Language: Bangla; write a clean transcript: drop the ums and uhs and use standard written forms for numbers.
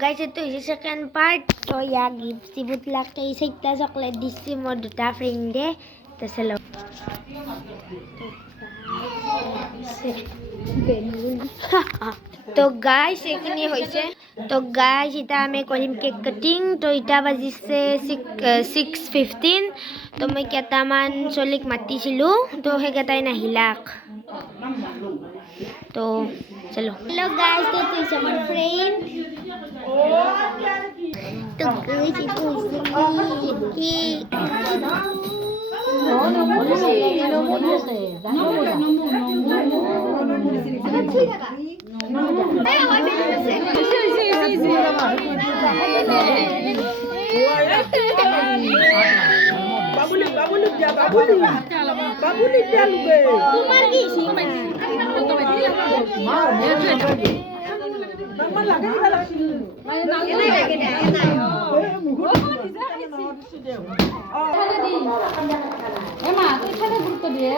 Guys, ito is second part. So, gift si Butlak kay Saita chocolate disi mo duta friend de. Ito sa loob. তো গাইস এখানে হয়েছে তো গাইস এটা আমি করিম কেক কাটিং তো এটা বাজিছে 6:15 তো মই কেইটামান চলিক মাতিছিলো তো সেইকেইটাই নাহিলাক তো চলো হেল্লো গাইস তো তুই আমার ফ্রেন্ড তো গাইস এটা হইছে কি এমা তুই এখানে গুরুত্ব দিয়ে